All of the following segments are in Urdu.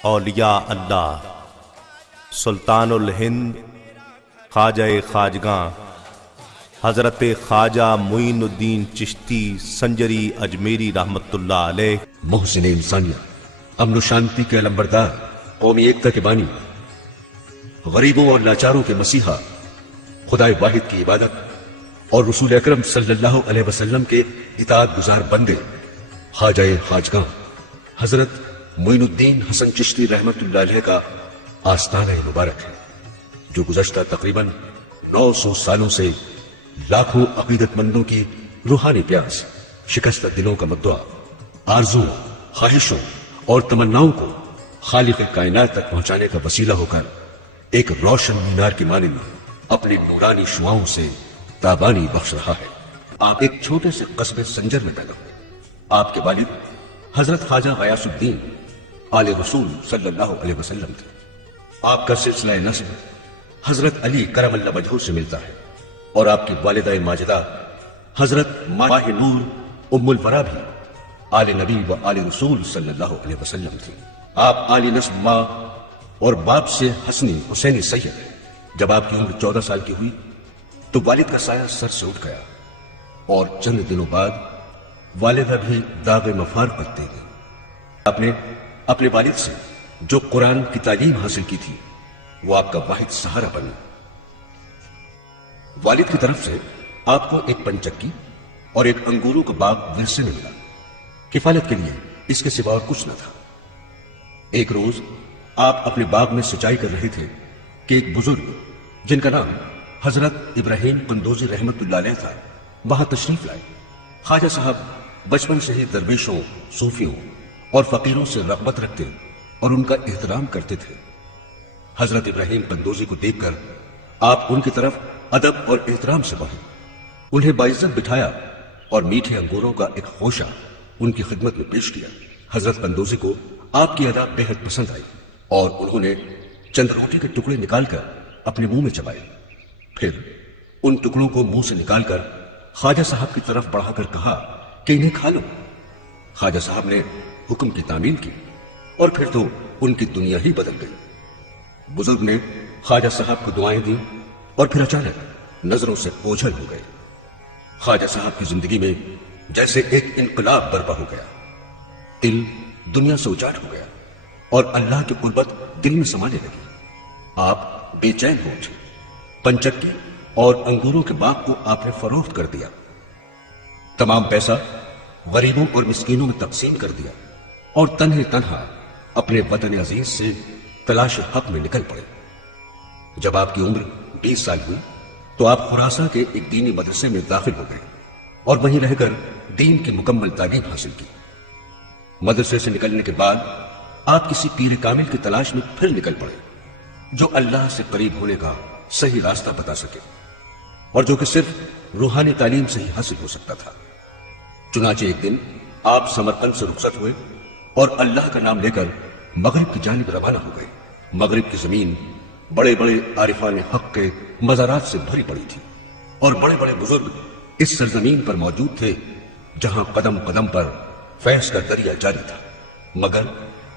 اولیاء اللہ سلطان الہند خواجہ خواجگاں حضرت خواجہ معین الدین چشتی سنجری اجمیری رحمت اللہ علیہ، محسن انسانیت، امن و شانتی کے علمبردار، قومی ایکتا کے بانی، غریبوں اور لاچاروں کے مسیحا، خدائے واحد کی عبادت اور رسول اکرم صلی اللہ علیہ وسلم کے اطاعت گزار بندے خواجہ خواجگاں حضرت معین الدین حسن چشتی رحمت اللہ علیہ کا آستانہ مبارک ہے، جو گزشتہ تقریباً 900 سالوں سے لاکھوں عقیدت مندوں کی روحانی پیاس، شکستہ دلوں کا مدعا، آرزوں، خواہشوں اور تمناؤں کو خالق کائنات تک پہنچانے کا وسیلہ ہو کر ایک روشن مینار کی مانند اپنی نورانی شعاؤں سے تابانی بخش رہا ہے۔ آپ ایک چھوٹے سے قصبے سنجر میں پیدا ہوئے۔ آپ کے والد حضرت خواجہ غیاث الدین آل رسول صلی اللہ علیہ وسلم تھے۔ آپ کا سلسلہ نسب حضرت علی کرم اللہ وجہہ سے ملتا ہے، اور آپ کی والدہ ماجدہ حضرت ماہ نور ام الورا بھی آل نبی و آل رسول صلی اللہ علیہ وسلم تھی۔ آپ آل نسب ماں اور باپ سے حسنی حسینی سید ہیں۔ جب آپ کی عمر 14 سال کی ہوئی تو والد کا سایہ سر سے اٹھ گیا، اور چند دنوں بعد والدہ بھی داغ مفارقت دے گئی۔ آپ نے اپنے والد سے جو قرآن کی تعلیم حاصل کی تھی وہ آپ کا واحد سہارا بنی۔ والد کی طرف سے آپ کو ایک پنچکی اور ایک انگوروں کا باغ ورثے میں ملا۔ کفالت کے لیے اس کے سوا اور کچھ نہ تھا۔ ایک روز آپ اپنے باغ میں سچائی کر رہے تھے کہ ایک بزرگ جن کا نام حضرت ابراہیم قندوزی رحمت اللہ علیہ تھا وہاں تشریف لائے۔ خواجہ صاحب بچپن سے ہی درویشوں، صوفیوں اور فقیروں سے رغبت رکھتے اور ان کا احترام کرتے تھے۔ حضرت ابراہیم قندوزی کو دیکھ کر آپ ان کی طرف ادب اور احترام سے بڑھے، انہیں باعزت بٹھایا اور میٹھے انگوروں کا ایک خوشہ ان کی خدمت میں پیش کیا۔ حضرت قندوزی کو آپ کی ادا بے حد پسند آئی، اور انہوں نے چند روٹی کے ٹکڑے نکال کر اپنے منہ میں چبائے، پھر ان ٹکڑوں کو منہ سے نکال کر خواجہ صاحب کی طرف بڑھا کر کہا کہ انہیں کھا لو۔ خواجہ صاحب نے حکم کی تعمیل کی، اور پھر تو ان کی دنیا ہی بدل گئی۔ بزرگ نے خواجہ صاحب کو دعائیں دیں، اور پھر اچانک نظروں سے اوجھل ہو گئے۔ خواجہ صاحب کی زندگی میں جیسے ایک انقلاب برپا ہو گیا، دل دنیا سے اجاٹ ہو گیا، اور اللہ کی قربت دل میں سمانے لگی۔ آپ بے چین ہو اٹھے۔ پنچکی اور انگوروں کے باغ کو آپ نے فروخت کر دیا، تمام پیسہ غریبوں اور مسکینوں میں تقسیم کر دیا، اور تنہا اپنے وطن عزیز سے تلاش حق میں نکل پڑے۔ جب آپ کی عمر 20 سال ہوئی تو آپ خراساں کے ایک دینی مدرسے میں داخل ہو گئے، اور وہیں رہ کر دین کی مکمل تعلیم حاصل کی۔ مدرسے سے نکلنے کے بعد آپ کسی پیر کامل کی تلاش میں پھر نکل پڑے، جو اللہ سے قریب ہونے کا صحیح راستہ بتا سکے، اور جو کہ صرف روحانی تعلیم سے ہی حاصل ہو سکتا تھا۔ چنانچہ ایک دن آپ سمرقند سے رخصت ہوئے اور اللہ کا نام لے کر مغرب کی جانب روانہ ہو گئے۔ مغرب کی زمین بڑے بڑے عارفان حق کے مزارات سے بھری پڑی تھی، اور بڑے بڑے بزرگ اس سرزمین پر موجود تھے جہاں قدم قدم پر فیض کا دریا جاری تھا۔ مگر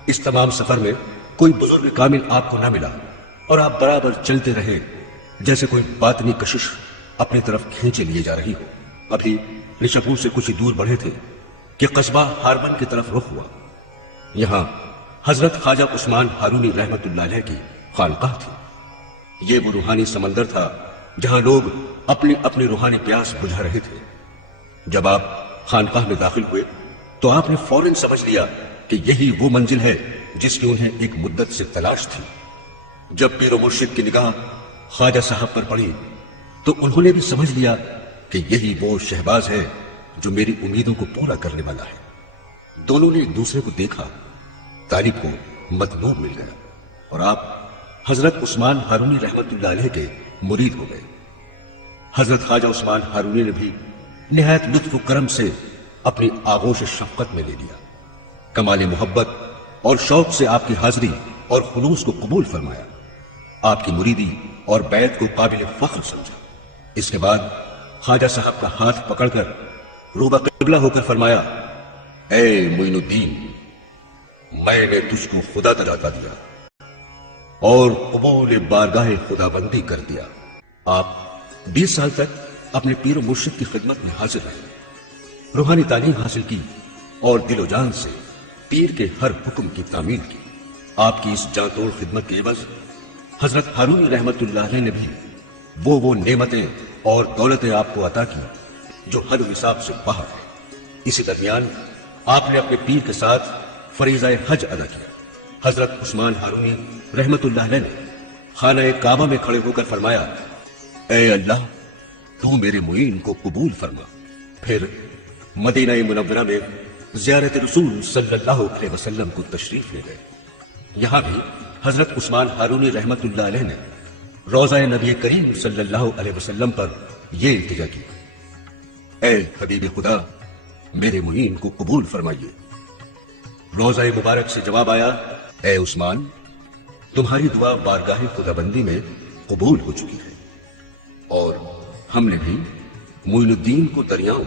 اس تمام سفر میں کوئی بزرگ کامل آپ کو نہ ملا، اور آپ برابر چلتے رہے جیسے کوئی باطنی کشش اپنی طرف کھینچے لیے جا رہی ہو۔ ابھی نشاپور سے کچھ ہی دور بڑھے تھے کہ قصبہ ہارمن کی طرف رخ ہوا۔ یہاں حضرت خواجہ عثمان ہارونی رحمت اللہ علیہ کی خانقاہ تھی۔ یہ وہ روحانی سمندر تھا جہاں لوگ اپنی اپنی روحانی پیاس بجھا رہے تھے۔ جب آپ خانقاہ میں داخل ہوئے تو آپ نے فوراً سمجھ لیا کہ یہی وہ منزل ہے جس کی انہیں ایک مدت سے تلاش تھی۔ جب پیر و مرشد کی نگاہ خواجہ صاحب پر پڑی تو انہوں نے بھی سمجھ لیا کہ یہی وہ شہباز ہے جو میری امیدوں کو پورا کرنے والا ہے۔ دونوں نے ایک دوسرے کو دیکھا، طالب کو مطلوب مل گیا، اور آپ حضرت عثمان ہارونی رحمت اللہ علیہ کے مرید ہو گئے۔ حضرت خواجہ عثمان ہارونی نے بھی نہایت لطف و کرم سے اپنی آغوش شفقت میں لے لیا، کمال محبت اور شوق سے آپ کی حاضری اور خلوص کو قبول فرمایا، آپ کی مریدی اور بیعت کو قابل فخر سمجھا۔ اس کے بعد خواجہ صاحب کا ہاتھ پکڑ کر روبہ قبلہ ہو کر فرمایا، اے معین الدین، میں نے تجھ کو خدا تراتا دیا اور قبول بارگاہ خدا بندی کر دیا۔ آپ 20 سال تک اپنے پیر و مرشد کی خدمت میں حاضر رہے، روحانی تعلیم حاصل کی اور دل و جان سے پیر کے ہر حکم کی تعمیل کی۔ آپ کی اس جاں توڑ خدمت کے عوض حضرت ہارون رحمت اللہ علیہ نے بھی وہ نعمتیں اور دولتیں آپ کو عطا کی جو حد و حساب سے باہر ہے۔ اسی درمیان آپ نے اپنے پیر کے ساتھ فریضہ حج ادا کیا۔ حضرت عثمان ہارونی رحمت اللہ علیہ نے خانہ کعبہ میں کھڑے ہو کر فرمایا، اے اللہ تو میرے معین کو قبول فرما۔ پھر مدینہ منورہ میں زیارت رسول صلی اللہ علیہ وسلم کو تشریف لے گئے۔ یہاں بھی حضرت عثمان ہارونی رحمت اللہ علیہ نے روضہ نبی کریم صلی اللہ علیہ وسلم پر یہ التجا کی، اے حبیب خدا میرے معین کو قبول فرمائیے۔ روضہ مبارک سے جواب آیا، اے عثمان تمہاری دعا بارگاہ خدا بندی میں قبول ہو چکی ہے، اور ہم نے بھی معین الدین کو دریاؤں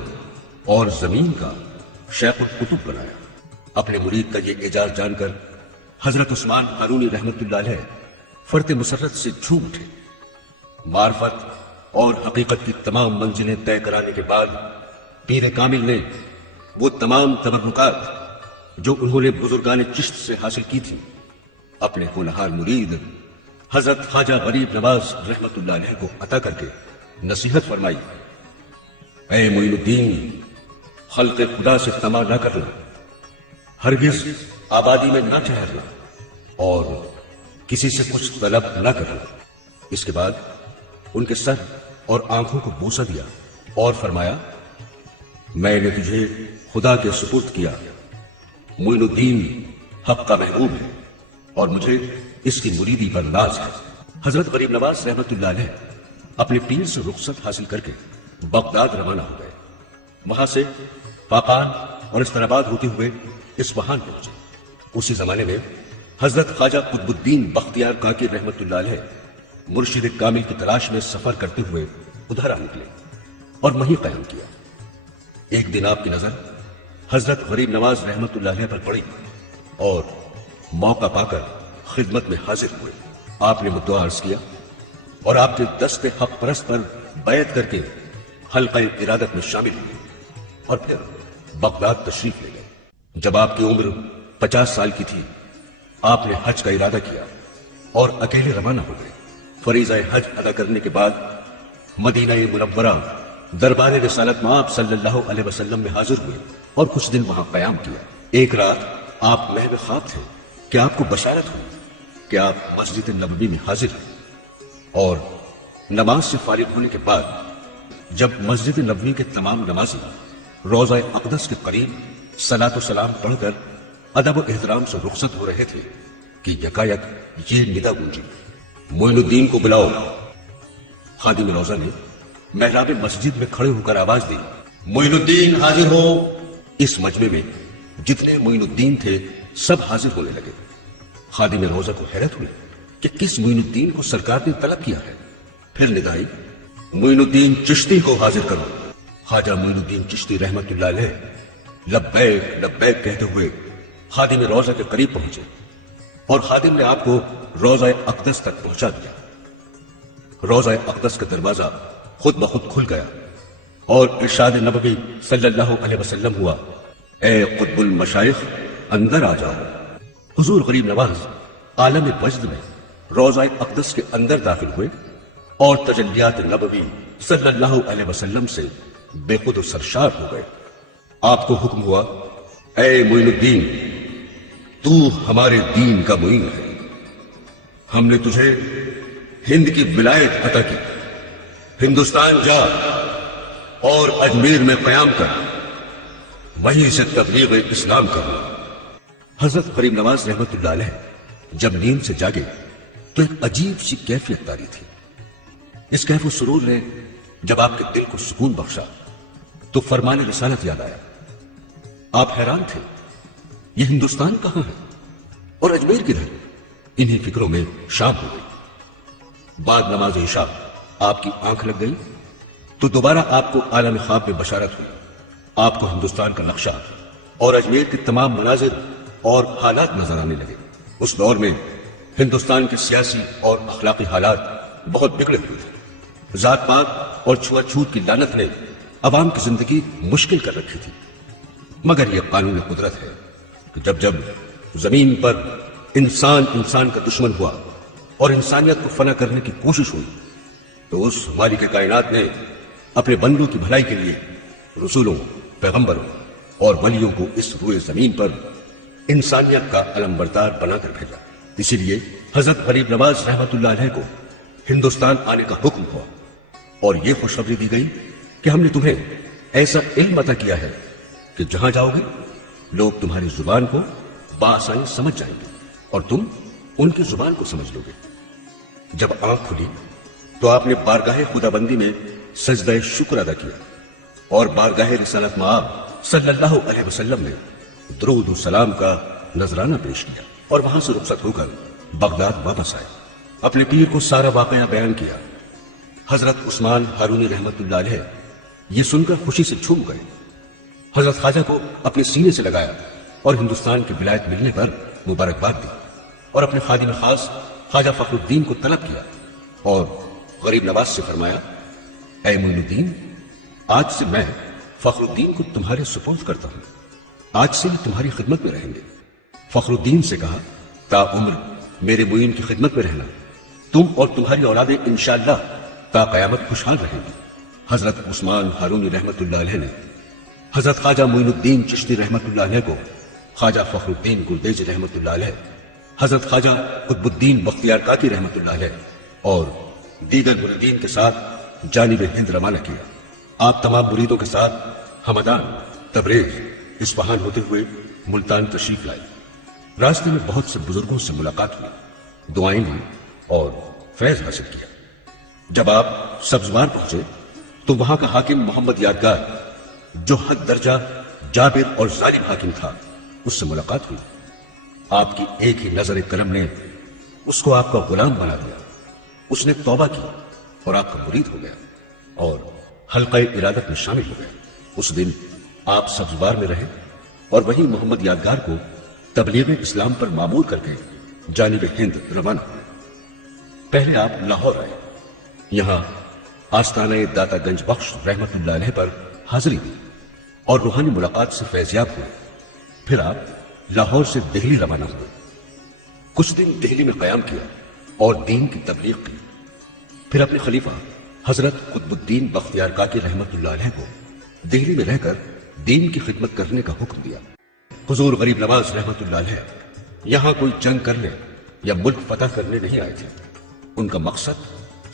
اور زمین کا شیخ القطب بنایا۔ اپنے مرید کا یہ اعجاز جان کر حضرت عثمان ہارونی رحمت اللہ علیہ فرط مسرت سے جھوم اٹھے۔ معرفت اور حقیقت کی تمام منزلیں طے کرانے کے بعد پیر کامل نے وہ تمام تبرکات جو انہوں نے بزرگان چشت سے حاصل کی تھی اپنے ہونہار مرید حضرت خواجہ غریب نواز رحمت اللہ علیہ کو عطا کر کے نصیحت فرمائی، اے معین الدین خلق خدا سے طمع نہ کرنا، ہرگز آبادی میں نہ ٹھہرنا اور کسی سے کچھ طلب نہ کرنا۔ اس کے بعد ان کے سر اور آنکھوں کو بوسہ دیا اور فرمایا، میں نے تجھے خدا کے سپرد کیا۔ معین الدین حق کا محبوب ہے اور مجھے اس کی مریدی پر ناز ہے۔ حضرت غریب نواز رحمت اللہ علیہ اپنے پیر سے رخصت حاصل کر کے بغداد روانہ ہو گئے۔ وہاں سے پاپان اور استراباد ہوتے ہوئے اصفہان پہنچے۔ اسی زمانے میں حضرت خواجہ قطب الدین بختیار کاکی رحمت اللہ علیہ مرشد کامل کی تلاش میں سفر کرتے ہوئے ادھر آ نکلے اور وہیں قیام کیا۔ ایک دن آپ کی نظر حضرت غریب نواز رحمت اللہ علیہ پر پڑی اور موقع پا کر خدمت میں حاضر ہوئے۔ آپ نے مدعا عرض کیا اور آپ کے دست حق پرست پر بیعت کر کے حلقہ ارادت میں شامل ہوئے اور پھر بغداد تشریف لے گئے۔ جب آپ کی عمر 50 سال کی تھی آپ نے حج کا ارادہ کیا اور اکیلے روانہ ہو گئے۔ فریضہ حج ادا کرنے کے بعد مدینہ منورہ دربار رسالت مآب صلی اللہ علیہ وسلم میں حاضر ہوئے اور کچھ دن وہاں قیام کیا۔ ایک رات آپ محو خواب تھے کہ آپ کو بشارت ہوئی کہ آپ مسجد نبوی میں حاضر ہیں، اور نماز سے فارغ ہونے کے بعد جب مسجد نبوی کے تمام نمازی روضہ اقدس کے قریب صلاۃ و سلام پڑھ کر ادب و احترام سے رخصت ہو رہے تھے کہ یکایک یہ ندا گونجی، معین الدین کو بلاؤ۔ خادم روضہ نے محراب مسجد میں کھڑے ہو کر آواز دی، معین الدین حاضر ہو۔ اس مجمع میں جتنے معین الدین تھے سب حاضر ہونے لگے۔ خادم روضہ کو حیرت ہوئی کہ کس معین الدین کو سرکار نے طلب کیا ہے۔ پھر ندائی، معین الدین چشتی کو حاضر کرو۔ خواجہ معین الدین چشتی رحمت اللہ علیہ لبیک لبیک کہتے ہوئے خادم روضہ کے قریب پہنچے اور خادم نے آپ کو روضہ اقدس تک پہنچا دیا۔ روضہ اقدس کا دروازہ خود بخود کھل گیا اور ارشاد نبوی صلی اللہ علیہ وسلم ہوا، اے قطب المشائخ اندر آ جاؤ۔ حضور غریب نواز عالم وجد میں روضہ اقدس کے اندر داخل ہوئے اور تجلیات نبوی صلی اللہ علیہ وسلم سے بے خود و سرشار ہو گئے۔ آپ کو حکم ہوا، اے معین الدین تو ہمارے دین کا معین ہے، ہم نے تجھے ہند کی ولایت عطا کی، ہندوستان جا اور اجمیر میں قیام کر، وہیں سے تبلیغ اسلام کرنا۔ حضرت غریب نواز رحمت اللہ علیہ جب نیند سے جاگے تو ایک عجیب سی کیفیت طاری تھی۔ اس کیف و سرور نے جب آپ کے دل کو سکون بخشا تو فرمان رسالت یاد آیا۔ آپ حیران تھے، یہ ہندوستان کہاں ہے اور اجمیر کدھر؟ انہی فکروں میں شام ہو گئی۔ بعد نماز عشاء آپ کی آنکھ لگ گئی تو دوبارہ آپ کو عالم خواب میں بشارت ہوئی۔ آپ کو ہندوستان کا نقشہ اور اجمیر کے تمام مناظر اور حالات نظر آنے لگے۔ اس دور میں ہندوستان کے سیاسی اور اخلاقی حالات بہت بگڑے ہوئے تھے۔ ذات پات اور چھوا چھوت کی لعنت نے عوام کی زندگی مشکل کر رکھی تھی۔ مگر یہ قانون قدرت ہے کہ جب جب زمین پر انسان کا دشمن ہوا اور انسانیت کو فنا کرنے کی کوشش ہوئی تو اس مالک کائنات نے اپنے بندوں کی بھلائی کے لیے رسولوں، پیغمبروں اور ولیوں کو اس روئے زمین پر انسانیت کا علمبردار بنا کر بھیجا۔ اسی لیے حضرت غریب نواز رحمت اللہ علیہ کو ہندوستان آنے کا حکم ہوا اور یہ خوشخبری دی گئی کہ ہم نے تمہیں ایسا علم عطا کیا ہے کہ جہاں جاؤ گے لوگ تمہاری زبان کو بآسانی سمجھ جائیں گے اور تم ان کی زبان کو سمجھ لو گے۔ جب آنکھ کھلی تو آپ نے بارگاہ خداوندی میں سجدہ شکر ادا کیا اور بارگاہ رسالت مآب صلی اللہ علیہ وسلم میں درود و سلام کا نذرانہ پیش کیا اور وہاں سے رخصت ہو کر بغداد واپس آئے۔ اپنے پیر کو سارا واقعہ بیان کیا۔ حضرت عثمان ہارونی رحمت اللہ علیہ یہ سن کر خوشی سے جھوم گئے۔ حضرت خواجہ کو اپنے سینے سے لگایا اور ہندوستان کی ولایت ملنے پر مبارکباد دی اور اپنے خادم خاص خواجہ فخر الدین کو طلب کیا اور غریب نواز سے فرمایا، اے معین الدین، آج سے میں فخر الدین کو تمہارے سپرد کرتا ہوں، آج سے بھی تمہاری خدمت میں رہیں گے۔ فخر الدین سے کہا، تا عمر میرے معین کی خدمت میں رہنا، تم اور تمہاری اولادیں انشاءاللہ تا قیامت خوشحال رہیں گی۔ حضرت عثمان ہارونی رحمت اللہ علیہ نے حضرت خواجہ معین الدین چشتی رحمت اللہ علیہ کو خواجہ فخر الدین گردیزی رحمت اللہ علیہ، حضرت خواجہ قطب الدین بختیار کاکی رحمت اللہ علیہ اور دیگر مریدین کے ساتھ جانب ہند روانہ کیا۔ آپ تمام مریدوں کے ساتھ ہمدان، تبریز، اصفہان ہوتے ہوئے ملتان تشریف لائے۔ راستے میں بہت سے بزرگوں سے ملاقات ہوئی، دعائیں لی اور فیض حاصل کیا۔ جب آپ سبزوار پہنچے تو وہاں کا حاکم محمد یادگار، جو حد درجہ جابر اور ظالم حاکم تھا، اس سے ملاقات ہوئی۔ آپ کی ایک ہی نظر کرم نے اس کو آپ کا غلام بنا دیا۔ اس نے توبہ کی اور آپ کا مرید ہو گیا اور حلقہ ارادت میں شامل ہو گیا۔ اس دن آپ سبزوار میں رہے اور وہیں محمد یادگار کو تبلیغ اسلام پر مامور کر کے جانب ہند روانہ ہوئے۔ پہلے آپ لاہور آئے، یہاں آستانہ داتا گنج بخش رحمت اللہ علیہ پر حاضری دی اور روحانی ملاقات سے فیضیاب ہوئے۔ پھر آپ لاہور سے دہلی روانہ ہوئے، کچھ دن دہلی میں قیام کیا اور دین کی تبلیغ کی۔ پھر اپنے خلیفہ حضرت قطب الدین بختیار کاکی رحمت اللہ علیہ کو دہلی میں رہ کر دین کی خدمت کرنے کا حکم دیا۔ حضور غریب نواز رحمت اللہ علیہ یہاں کوئی جنگ کرنے یا ملک فتح کرنے نہیں آئے تھے۔ ان کا مقصد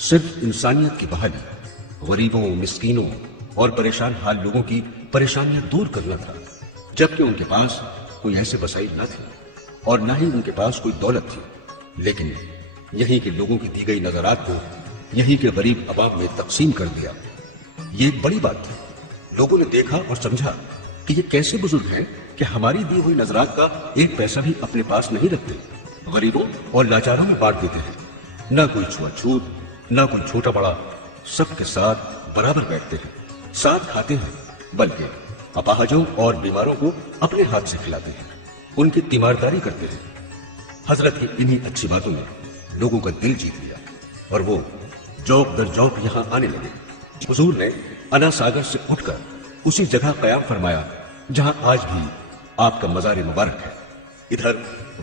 صرف انسانیت کی بحالی، غریبوں، مسکینوں اور پریشان حال لوگوں کی پریشانیاں دور کرنا تھا، جبکہ ان کے پاس کوئی ایسے وسائل نہ تھے اور نہ ہی ان کے پاس کوئی دولت تھی، لیکن یہیں کے لوگوں کی دی گئی نظرات کو یہیں کے غریب عوام میں تقسیم کر دیا۔ یہ ایک بڑی بات تھی۔ لوگوں نے دیکھا اور سمجھا کہ یہ کیسے بزرگ ہیں کہ ہماری دی ہوئی نظرات کا ایک پیسہ بھی اپنے پاس نہیں رکھتے، غریبوں اور لاچاروں میں بانٹ دیتے ہیں۔ نہ کوئی چھوا چھوت، نہ کوئی چھوٹا بڑا، سب کے ساتھ برابر بیٹھتے ہیں، ساتھ کھاتے ہیں، بلکہ اپاہجوں اور بیماروں کو اپنے ہاتھ سے کھلاتے ہیں، ان کی تیمارداری کرتے ہیں۔ حضرت کی انہی اچھی باتوں نے لوگوں کا دل جیت لیا اور وہ جوق در جوق یہاں آنے لگے۔ حضور نے انا ساگر سے اٹھ کر اسی جگہ قیام فرمایا جہاں آج بھی آپ کا مزار مبارک ہے۔ ادھر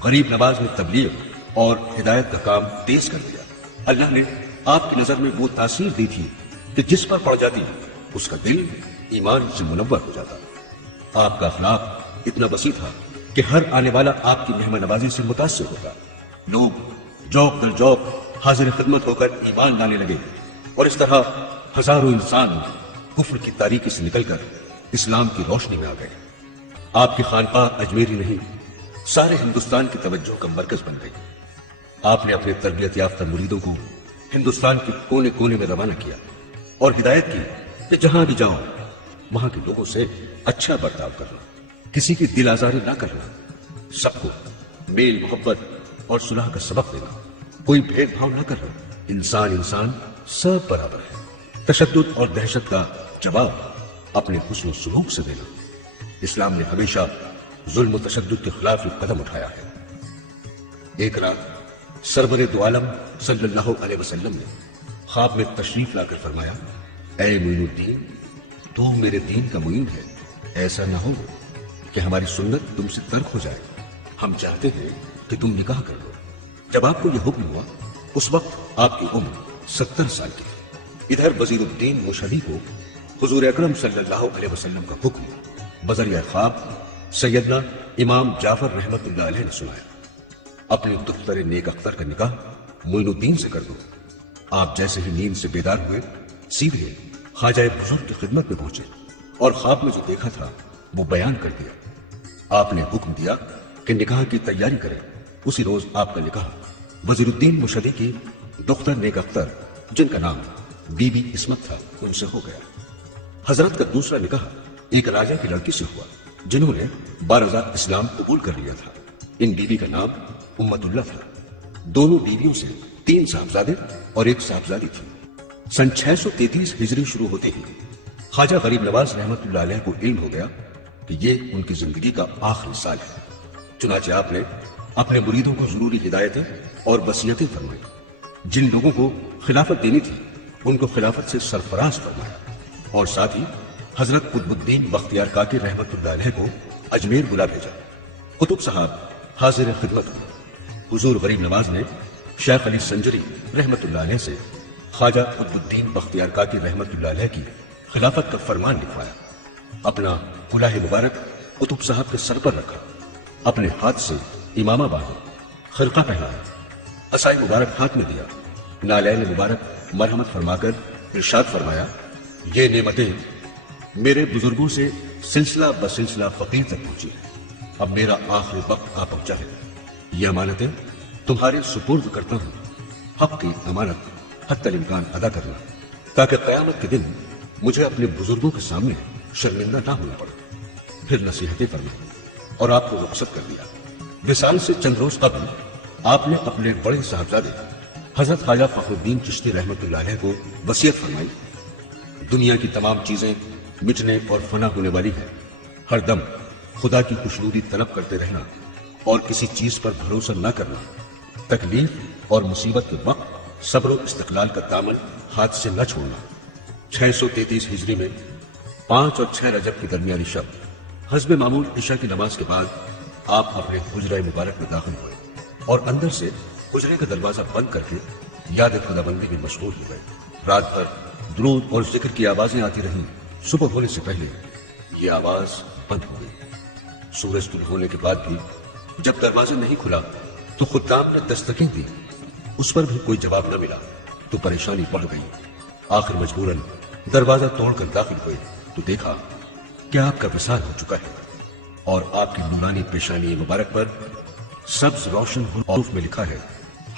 غریب نواز نے تبلیغ اور ہدایت کا کام تیز کر دیا۔ اللہ نے آپ کی نظر میں وہ تاثیر دی تھی کہ جس پر پڑ جاتی اس کا دل ایمان سے منور ہو جاتا۔ آپ کا اخلاق اتنا وسیع تھا کہ ہر آنے والا آپ کی مہمان نوازی سے متاثر ہوتا۔ لوگ جوق در جوق حاضر خدمت ہو کر ایمان لانے لگے اور اس طرح ہزاروں انسان کفر کی تاریکی سے نکل کر اسلام کی روشنی میں آ گئے۔ آپ کی خانقاہ اجمیری نہیں، سارے ہندوستان کی توجہ کا مرکز بن گئی۔ آپ نے اپنے تربیت یافتہ مریدوں کو ہندوستان کے کونے کونے میں روانہ کیا اور ہدایت کی کہ جہاں بھی جاؤ وہاں کے لوگوں سے اچھا برتاؤ کرنا، کسی کی دل آزاری نہ کرنا، سب کو میل محبت اور صلح کا سبق دینا، کوئی بھید بھاؤ نہ کرنا، انسان سب برابر ہے۔ تشدد اور دہشت کا جواب اپنے حسن و سلوک سے دینا۔ اسلام نے ہمیشہ ظلم و تشدد کے خلاف ایک قدم اٹھایا ہے۔ ایک رات سرور دو عالم صلی اللہ علیہ وسلم نے خواب میں تشریف لا کر فرمایا، اے معین الدین، تو میرے دین کا معین ہے، ایسا نہ ہو کہ ہماری سنت تم سے ترک ہو جائے، ہم چاہتے ہیں کہ تم نکاح کر لو۔ جب آپ کو یہ حکم ہوا اس وقت آپ کی عمر 70 سال کی تھی۔ ادھر وزیر الدین مشہدی کو حضور اکرم صلی اللہ علیہ وسلم کا حکم بذریعہ خواب سیدنا امام جعفر رحمت اللہ علیہ نے سنایا، اپنی دختر نیک اختر کا نکاح معین الدین سے کر دو۔ آپ جیسے ہی نیند سے بیدار ہوئے سیدھے خواجہ بزرگ کی خدمت میں پہنچے اور خواب میں جو دیکھا تھا وہ بیان کر دیا۔ آپ نے حکم دیا کہ نکاح کی تیاری کریں۔ اسی روز آپ کا نکاح وزیر الدین مشہدی کی دختر نیک اختر، جن کا نام بی بی عصمت تھا، ان سے ہو گیا۔ حضرت کا دوسرا نکاح ایک راجہ کی لڑکی سے ہوا جنہوں نے بارضا اسلام قبول کر لیا تھا۔ ان بیوی کا نام امت اللہ تھا۔ دونوں بیویوں سے 3 صاحبزادے اور 1 صاحبزادی تھی۔ سن 633 ہجری شروع ہوتے ہی خواجہ غریب نواز رحمت اللہ علیہ کو علم ہو گیا کہ یہ ان کی زندگی کا آخری سال ہے۔ چنانچہ آپ نے اپنے مریدوں کو ضروری ہدایتیں اور وصیتیں فرمائی۔ جن لوگوں کو خلافت دینی تھی ان کو خلافت سے سرفراز فرمایا، اور ساتھ ہی حضرت قطب الدین بختیار کاکی رحمت اللہ علیہ کو اجمیر بلا بھیجا۔ قطب صاحب حاضر خدمت ہوئے۔ حضور غریب نواز نے شیخ علی سنجری رحمت اللہ علیہ سے خواجہ قطب الدین بختیار کاکی رحمت اللہ علیہ کی خلافت کا فرمان لکھوایا۔ اپنا کلاه مبارک قطب صاحب کے سر پر رکھا، اپنے ہاتھ سے امامہ باندھا، خرقہ پہنایا، عصای مبارک ہاتھ میں دیا، نالین مبارک مرحمت فرما کر ارشاد فرمایا، یہ نعمتیں میرے بزرگوں سے سلسلہ بسلسلہ فقیر تک پہنچی ہے، اب میرا آخری وقت آ پہنچا ہے، یہ امانتیں تمہارے سپرد کرتا ہوں۔ حق کی امانت حتی الامکان ادا کرنا، تاکہ قیامت کے دن مجھے اپنے بزرگوں کے سامنے شرمندہ نہ ہونا پڑے۔ پھر نصیحتیں فرمائی اور آپ کو رخصت کر دیا۔ وصال سے چند روز قبل آپ نے اپنے بڑے صاحبزادے حضرت خواجہ فخر الدین چشتی رحمت اللہ علیہ کو وصیت فرمائی، دنیا کی تمام چیزیں مٹنے اور فنا ہونے والی ہیں، ہر دم خدا کی خوشنودی طلب کرتے رہنا اور کسی چیز پر بھروسہ نہ کرنا، تکلیف اور مصیبت کے وقت صبر و استقلال کا دامن ہاتھ سے نہ چھوڑنا۔ 633 ہجری میں 5 اور 6 رجب کی درمیانی شب حسب معمول عشاء کی نماز کے بعد آپ اپنے حجرہ مبارک میں داخل ہوئے اور اندر سے حجرے کا دروازہ بند کر کے یاد خدا بندی میں مشغول ہو گئے۔ رات بھر درود اور ذکر کی آوازیں آتی رہیں۔ صبح ہونے سے پہلے یہ آواز بند ہو گئی۔ سورج طلوع ہونے کے بعد بھی جب دروازہ نہیں کھلا تو خدام نے دستکیں دی، اس پر بھی کوئی جواب نہ ملا تو پریشانی بڑھ گئی۔ آخر مجبوراً دروازہ توڑ کر داخل ہوئے تو دیکھا کہ آپ کا وصال ہو چکا ہے اور آپ کی نورانی پیشانی مبارک پر سبز روشن حروف میں لکھا ہے،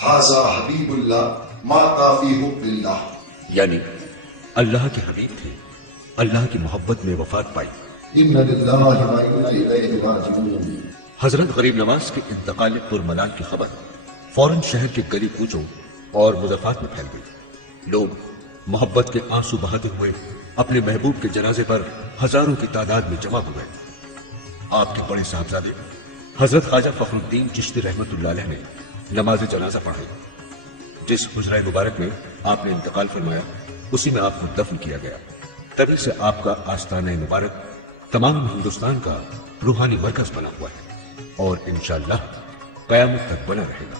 ھذا حبیب اللہ ما کافی حب اللہ، یعنی اللہ کے حبیب تھے، اللہ کی محبت میں وفات پائی۔ ان للہ و انا الیہ راجعون۔ حضرت غریب نواز کے انتقال پرملال کی خبر فوراً شہر کے گلی کوچوں اور مضافات میں پھیل گئی۔ لوگ محبت کے آنسو بہاتے ہوئے اپنے محبوب کے جنازے پر ہزاروں کی تعداد میں جمع ہو گئے۔ آپ کے بڑے صاحبزادے حضرت خواجہ فخر الدین چشتی رحمت اللہ علیہ نے نماز جنازہ پڑھائی۔ جس حجرہ مبارک میں آپ نے انتقال فرمایا اسی میں آپ کو دفن کیا گیا۔ تبھی سے آپ کا آستانہ مبارک تمام ہندوستان کا روحانی مرکز بنا ہوا ہے اور انشاءاللہ قیامت تک بنا رہے گا۔